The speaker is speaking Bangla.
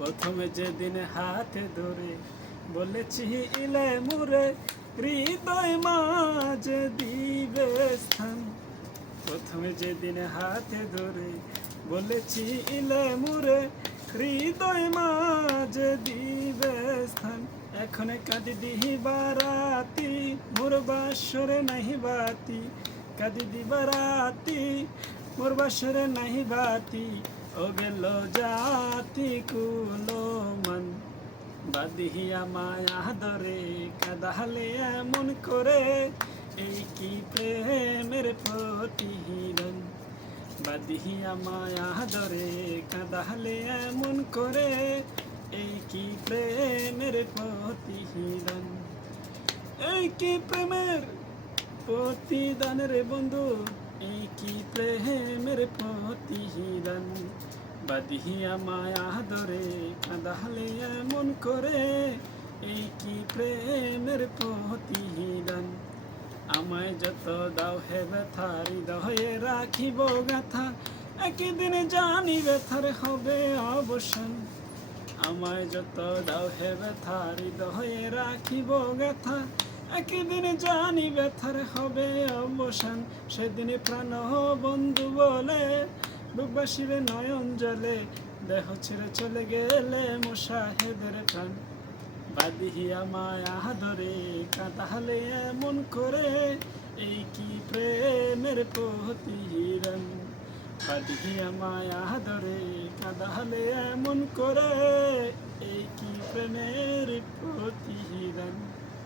প্রথমে যেদিন হাতে ধরে বলেছি ইলে মুরে হৃদয় মাঝে দিবে স্থান। প্রথমে যেদিন হাতে ধরে বলেছি ইলে মুরে হৃদয় মাঝে দিবে স্থান। এখন কাঁদি দিবা রাতি মোর বাসরে নাহি বাতি, কাঁদি দিবা রাতি মোর বাসরে নাহি বাতি। ও গেল জাতি কুলো মান বাদিহিয়া মায়া ধরে কাঁদালে এমন করে, এই কি প্রেমের প্রতিহিরণ। বাদিহিয়া মায়া ধরে কাঁদালে এমন করে, এই কি প্রেমের প্রতিহিরণ। এই কি প্রেমের প্রতিদান রে বন্ধু, এই কি প্রেমের প্রতিদান। বাদিহিয়া মায়া ধরে কাঁদালে এমন করে, এই কি প্রেমের প্রতিদান। আমায় যত দাও হে ব্যথা হৃদয়ে রাখিব গাথা, একদিন জানি ব্যথার হবে অবসান। আমায় যত দাও হে ব্যথা হৃদয়ে রাখিব গাথা, একদিন জানি ব্যথার হবে অবসান। সেদিন প্রাণ বন্ধু বলে বুকবাসীরে নয়ন জলে, দেহ ছেড়ে চলে গেলে মুসাহেদের প্রাণ। বাদিহিয়া মায়া ধরে কাঁদালে এমন করে, এই কি প্রেমের প্রতিহিরণ। বাদিহিয়া মায়া ধরে কাঁদালে এমন করে, এই কি প্রেমের প্রতিহিরণ।